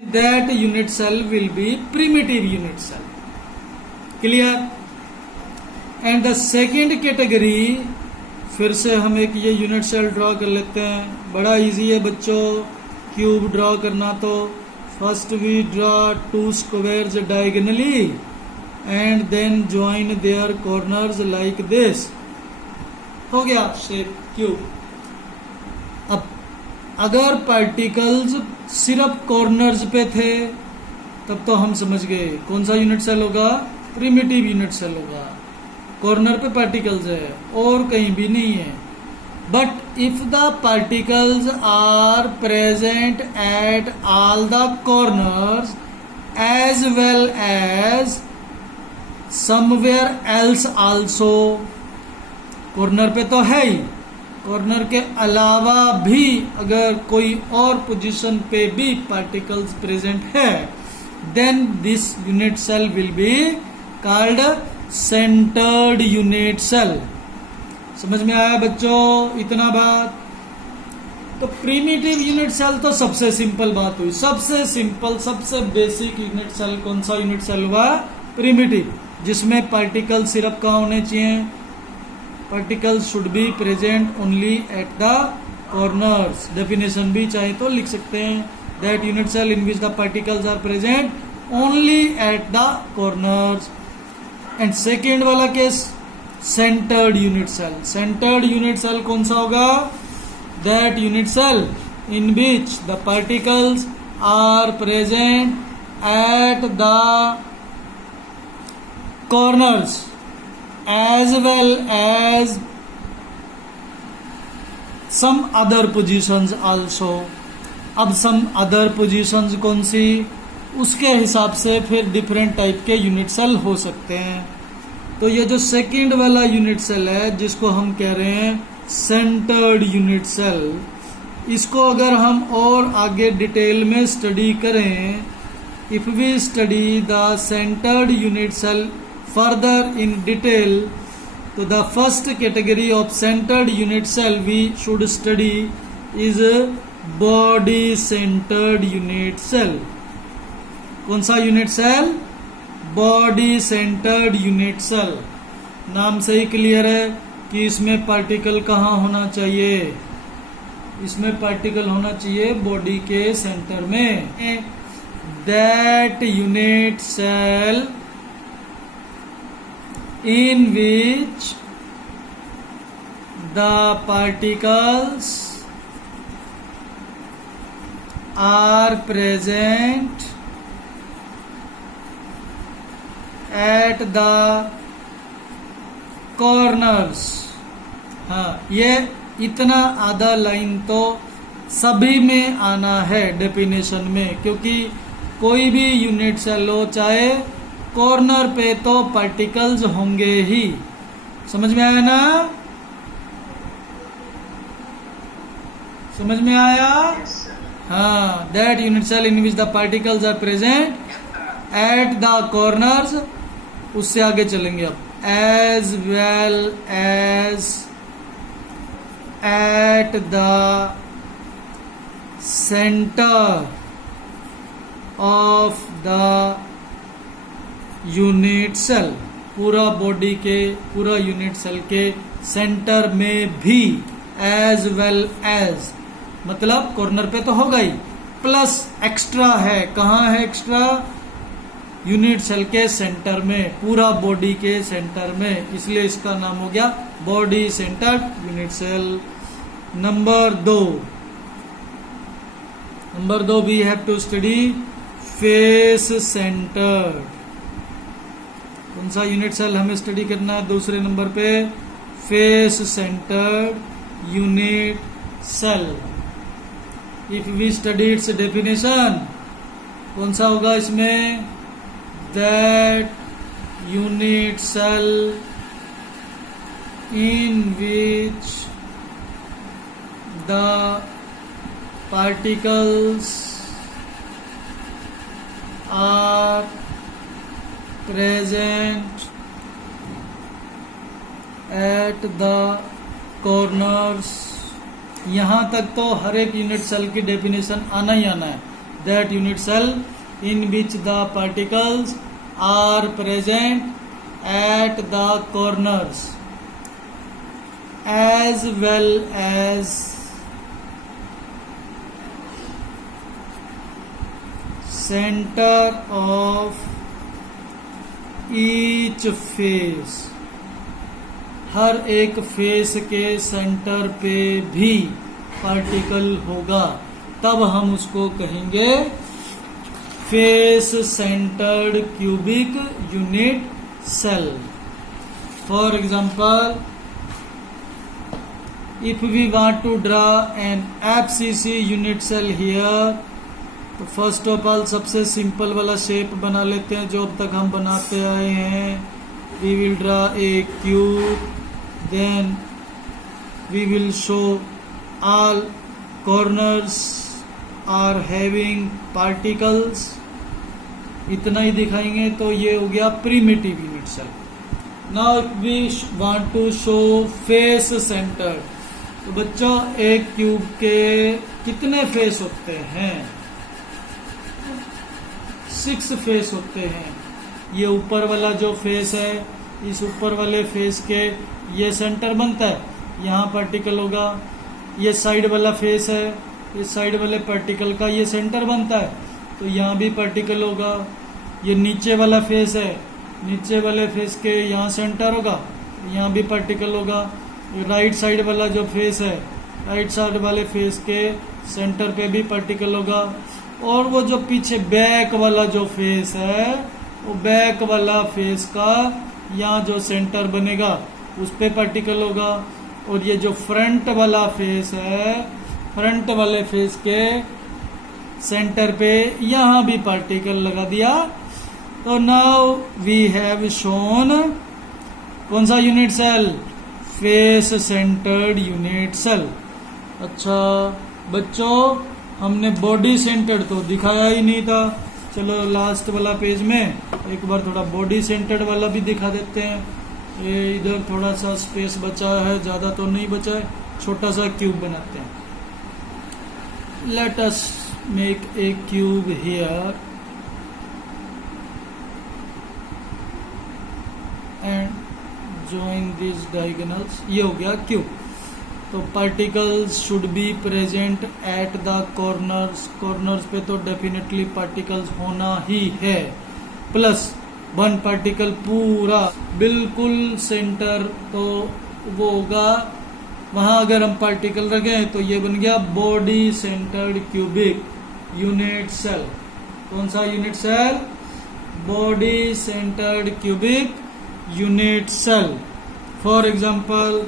that unit cell will be primitive unit cell. Clear? And the second category, फिर से हम एक ये यूनिट सेल ड्रॉ कर लेते हैं. बड़ा इजी है बच्चों क्यूब ड्रॉ करना. तो first we draw two squares diagonally and then join their corners like this. हो गया शेप क्यूब. अब अगर पार्टिकल्स सिर्फ कॉर्नर्स पे थे तब तो हम समझ गए कौन सा यूनिट सेल होगा, प्रिमिटिव यूनिट सेल होगा. कॉर्नर पे पार्टिकल्स है और कहीं भी नहीं है. But if the particles are present at all the corners as well as somewhere else also, corner पे तो है ही, कॉर्नर के अलावा भी अगर कोई और पोजीशन पे भी पार्टिकल्स प्रेजेंट है, then this unit cell will be called centred unit cell. समझ में आया बच्चों इतना बात? तो प्रिमिटिव यूनिट सेल तो सबसे सिंपल बात हुई. सबसे सिंपल सबसे बेसिक यूनिट सेल कौन सा यूनिट सेल हुआ? प्रिमिटिव, जिसमें पार्टिकल सिर्फ कहाँ होने चाहिए? Particles should be present only at the corners. Definition भी चाहे तो लिख सकते हैं, that unit cell in which the particles are present only at the corners. And second वाला case centred unit cell. Centred unit cell कौन सा होगा? That unit cell in which the particles are present at the corners as well as some other positions also. अब some other positions कौन सी? उसके हिसाब से फिर डिफरेंट टाइप के यूनिट सेल हो सकते हैं. तो ये जो सेकंड वाला यूनिट सेल है जिसको हम कह रहे हैं सेंटर्ड यूनिट सेल, इसको अगर हम और आगे डिटेल में स्टडी करें, if we study the centred unit cell further in detail, तो the first category of centered unit cell we should study is body centered unit cell. कौन सा unit cell? Body centred unit cell. नाम से ही clear है कि इसमें particle कहाँ होना चाहिए? इसमें पार्टिकल होना चाहिए बॉडी के सेंटर में. That unit cell in which the particles are present at the corners. हाँ, ये इतना आधा लाइन तो सभी में आना है डेफिनेशन में, क्योंकि कोई भी यूनिट सेल हो चाहे कॉर्नर पे तो पार्टिकल्स होंगे ही. समझ में आया ना? समझ में आया? हाँ, that unit cell in which the particles are present at the corners. उससे आगे चलेंगे अब. As well as at the centre of the unit cell. पूरा बॉडी के पूरा यूनिट सेल के सेंटर में भी. एज वेल एज मतलब कॉर्नर पे तो होगा ही, प्लस एक्स्ट्रा है. कहाँ है एक्स्ट्रा? यूनिट सेल के सेंटर में, पूरा बॉडी के सेंटर में. इसलिए इसका नाम हो गया body centred unit cell. Number दो we have to study face centred. कौन सा यूनिट सेल हमें स्टडी करना है दूसरे नंबर पे? Face centred unit cell. If we study its definition, कौन सा होगा इसमें? That unit cell in which the particles are present at the corners. यहाँ तक तो हर एक यूनिट सेल की डेफिनेशन आना ही आना है. that unit cell in which the particles are present at the corners as well as center of each face. हर एक face के सेंटर पे भी पार्टिकल होगा, तब हम उसको कहेंगे face centred cubic unit cell. For example, if we want to draw an FCC unit cell here, तो फर्स्ट ऑफ ऑल सबसे सिंपल वाला शेप बना लेते हैं जो अब तक हम बनाते आए हैं. We will draw a cube, then we will show all corners are having particles. इतना ही दिखाएंगे तो ये हो गया primitive unit cell. Now we want to show face centre. तो बच्चों, एक क्यूब के कितने फेस होते हैं? 6 फेस होते हैं. ये ऊपर वाला जो फेस है, इस ऊपर वाले फेस के ये सेंटर बनता है, यहाँ पार्टिकल होगा. ये साइड वाला फेस है, इस साइड वाले पार्टिकल का ये सेंटर बनता है, तो यहाँ भी पार्टिकल होगा. ये नीचे वाला फेस है, नीचे वाले फेस के यहाँ सेंटर होगा, यहाँ भी पार्टिकल होगा. राइट साइड वाला जो फेस है, राइट साइड वाले फेस के सेंटर पे भी पार्टिकल होगा. और वो जो पीछे बैक वाला जो फेस है, वो बैक वाला फेस का यहाँ जो सेंटर बनेगा उस पे पार्टिकल होगा. और ये जो फ्रंट वाला फेस है, फ्रंट वाले फेस के सेंटर पे यहाँ भी पार्टिकल लगा दिया. तो नाउ वी हैव शोन कौन सा unit cell? Face centred unit cell. अच्छा बच्चों, हमने बॉडी सेंटर्ड तो दिखाया ही नहीं था. चलो लास्ट वाला पेज में एक बार थोड़ा बॉडी सेंटर्ड वाला भी दिखा देते हैं. ये इधर थोड़ा सा स्पेस बचा है, ज्यादा तो नहीं बचा है. छोटा सा क्यूब बनाते हैं. Let us make a cube here and join this diagonals. ये हो गया क्यूब. तो particles should be present at the corners. Corners पे तो डेफिनेटली पार्टिकल्स होना ही है. प्लस 1 पार्टिकल पूरा बिल्कुल सेंटर, तो वो होगा वहां. अगर हम पार्टिकल रखें तो ये बन गया body centred cubic unit cell. कौन सा unit cell? Body centred cubic unit cell. For example,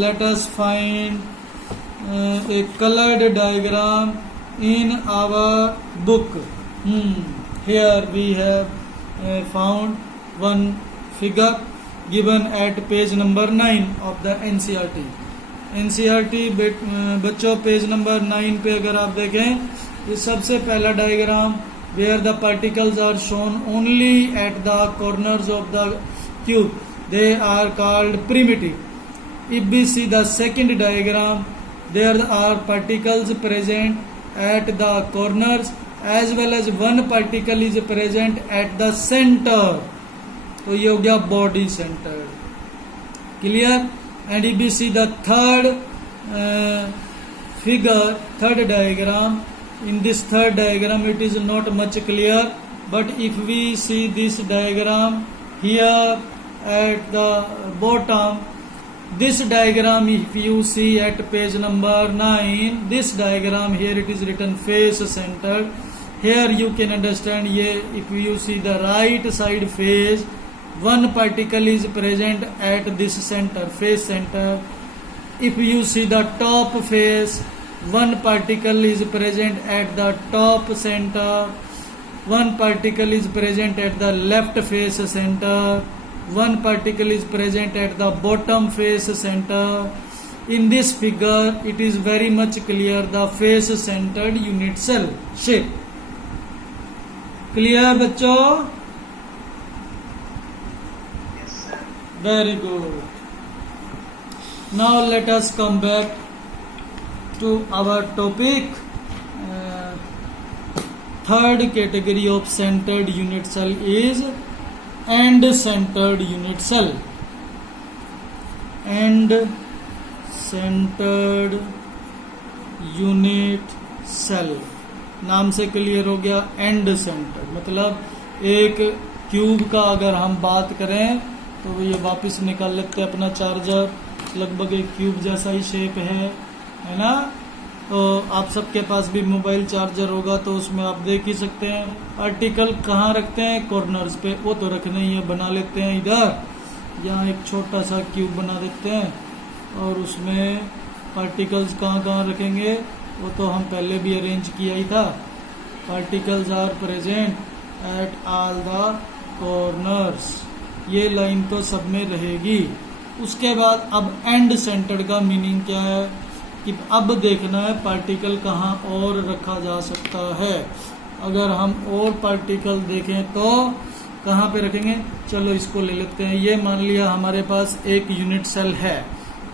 let us find a colored diagram in our book. Here we have found one figure given at page number 9 of the NCERT. NCERT बच्चों page number 9 पे अगर आप देखें, ये सबसे पहला diagram where the particles are shown only at the corners of the cube, they are called primitive. If we see the second diagram, there are particles present at the corners as well as 1 particle is present at the center. तो ये हो गया body centered. Clear? And if we see the third figure, third diagram, in this third diagram it is not much clear, but if we see this diagram here at the bottom, this diagram, if you see at page number 9, this diagram here it is written face centered. Here you can understand, if you see the right side face, 1 particle is present at this center, face center. If you see the top face, 1 particle is present at the top center, 1 particle is present at the left face center, 1 particle is present at the bottom face center. In this figure, it is very much clear the face centered unit cell shape. Clear बच्चों? Yes, sir. Very good. Now let us come back to our topic. Third category of centred unit cell is end centred unit cell. End centred unit cell नाम से clear हो गया. And centred मतलब एक cube का अगर हम बात करें तो ये वापस निकाल लेते हैं अपना चार्जर. लगभग एक क्यूब जैसा ही शेप है ना. तो आप सबके पास भी मोबाइल चार्जर होगा तो उसमें आप देख ही सकते हैं पार्टिकल कहाँ रखते हैं, कॉर्नर्स पे. वो तो रखना ही है, बना लेते हैं इधर. यहाँ एक छोटा सा क्यूब बना देते हैं और उसमें पार्टिकल्स कहाँ कहाँ रखेंगे वो तो हम पहले भी अरेंज किया ही था. Particles are present at all the corners. ये लाइन तो सब में रहेगी. उसके बाद अब एंड सेंटर्ड का मीनिंग क्या है कि अब देखना है पार्टिकल कहाँ और रखा जा सकता है. अगर हम और पार्टिकल देखें तो कहाँ पे रखेंगे. चलो इसको ले लेते हैं. ये मान लिया हमारे पास एक यूनिट सेल है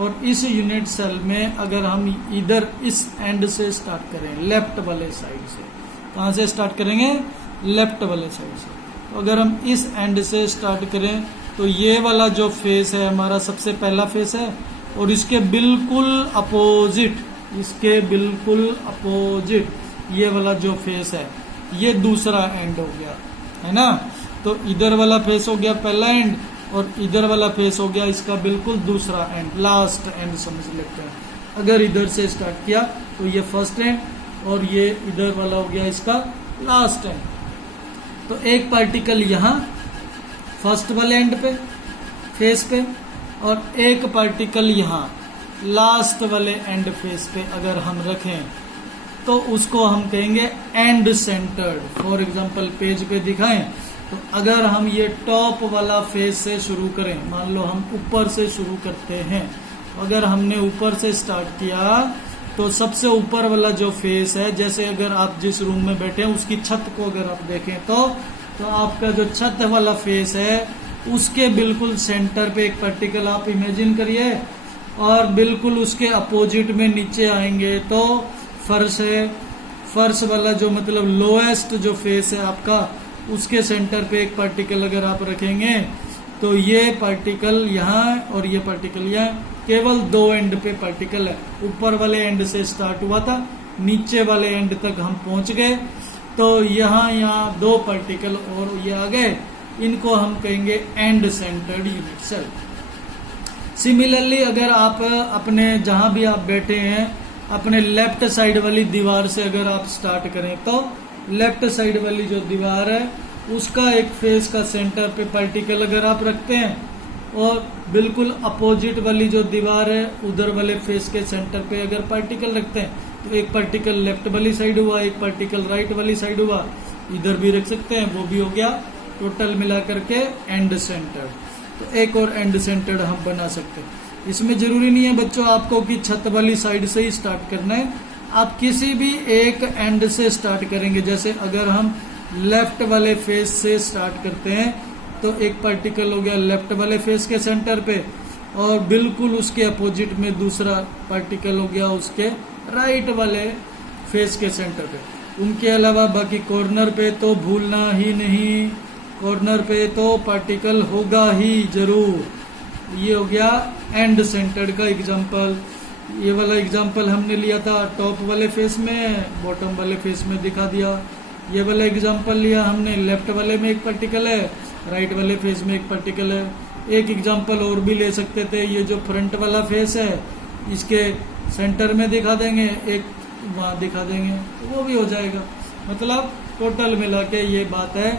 और इस यूनिट सेल में अगर हम इधर इस एंड से स्टार्ट करें, लेफ्ट वाले साइड से. कहाँ से स्टार्ट करेंगे, लेफ्ट वाले साइड से. तो अगर हम इस एंड से स्टार्ट करें तो ये वाला जो फेस है हमारा सबसे पहला फेस है और इसके बिल्कुल अपोजिट ये वाला जो फेस है ये दूसरा एंड हो गया है ना. तो इधर वाला फेस हो गया पहला एंड और इधर वाला फेस हो गया इसका बिल्कुल दूसरा एंड, लास्ट एंड समझ लेते हैं. अगर इधर से स्टार्ट किया तो ये फर्स्ट एंड और ये इधर वाला हो गया इसका लास्ट एंड. तो एक पार्टिकल यहाँ फर्स्ट वाले एंड पे फेस पे और एक पार्टिकल यहाँ लास्ट वाले एंड फेस पे अगर हम रखें तो उसको हम कहेंगे end centred. For example page पे दिखाएं तो अगर हम ये टॉप वाला फेस से शुरू करें, मान लो हम ऊपर से शुरू करते हैं. अगर हमने ऊपर से स्टार्ट किया तो सबसे ऊपर वाला जो फेस है, जैसे अगर आप जिस रूम में बैठे हैं उसकी छत को अगर आप देखें तो आपका जो छत वाला फेस है उसके बिल्कुल सेंटर पे एक पार्टिकल आप इमेजिन करिए और बिल्कुल उसके अपोजिट में नीचे आएंगे तो फर्श है. फर्श वाला जो मतलब लोएस्ट जो फेस है आपका उसके सेंटर पे एक पार्टिकल अगर आप रखेंगे तो ये पार्टिकल यहाँ और ये पार्टिकल यहाँ, केवल दो एंड पे पार्टिकल है. ऊपर वाले एंड से स्टार्ट हुआ था, नीचे वाले एंड तक हम पहुंच गए तो यहाँ दो पार्टिकल और ये आ गए. इनको हम कहेंगे end centred unit cell. Similarly अगर आप अपने जहां भी आप बैठे हैं अपने लेफ्ट साइड वाली दीवार से अगर आप स्टार्ट करें तो लेफ्ट साइड वाली जो दीवार है उसका एक फेस का सेंटर पे पार्टिकल अगर आप रखते हैं और बिल्कुल अपोजिट वाली जो दीवार है उधर वाले फेस के सेंटर पे अगर पार्टिकल रखते हैं तो एक पार्टिकल लेफ्ट वाली साइड हुआ, एक पार्टिकल राइट वाली साइड हुआ. इधर भी रख सकते हैं, वो भी हो गया. टोटल मिला करके एंड सेंटर्ड. तो एक और एंड सेंटर्ड हम बना सकते हैं. इसमें जरूरी नहीं है बच्चों आपको कि छत वाली साइड से ही स्टार्ट करना है. आप किसी भी एक एंड से स्टार्ट करेंगे. जैसे अगर हम लेफ्ट वाले फेस से स्टार्ट करते हैं तो एक पार्टिकल हो गया लेफ्ट वाले फेस के सेंटर पे और बिल्कुल उसके अपोजिट में दूसरा पार्टिकल हो गया उसके राइट वाले फेस के सेंटर पे. उनके अलावा बाकी कॉर्नर पे तो भूलना ही नहीं, कॉर्नर पे तो पार्टिकल होगा ही जरूर. ये हो गया एंड सेंटर्ड का एग्जांपल. ये वाला एग्जांपल हमने लिया था टॉप वाले फेस में, बॉटम वाले फेस में दिखा दिया. ये वाला एग्जांपल लिया हमने, लेफ्ट वाले में एक पार्टिकल है, राइट वाले फेस में एक पार्टिकल है. एक एग्जांपल और भी ले सकते थे. ये जो फ्रंट वाला फेस है इसके सेंटर में दिखा देंगे, एक वहां दिखा देंगे, तो वो भी हो जाएगा. मतलब टोटल मिला के ये बात है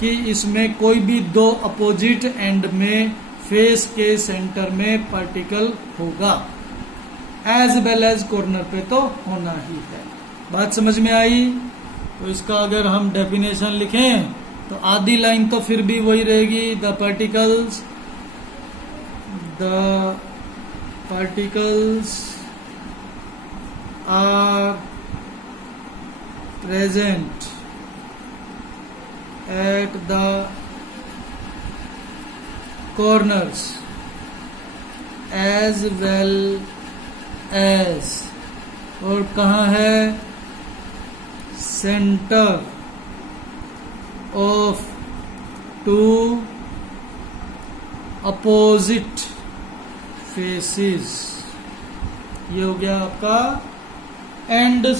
कि इसमें कोई भी दो अपोजिट एंड में फेस के सेंटर में पार्टिकल होगा, एज वेल एज कॉर्नर पे तो होना ही है. बात समझ में आई? तो इसका अगर हम डेफिनेशन लिखें तो आधी लाइन तो फिर भी वही रहेगी. The particles are present at the corners as well as, और कहाँ है, centre of two opposite faces, ये हो गया आपका एंड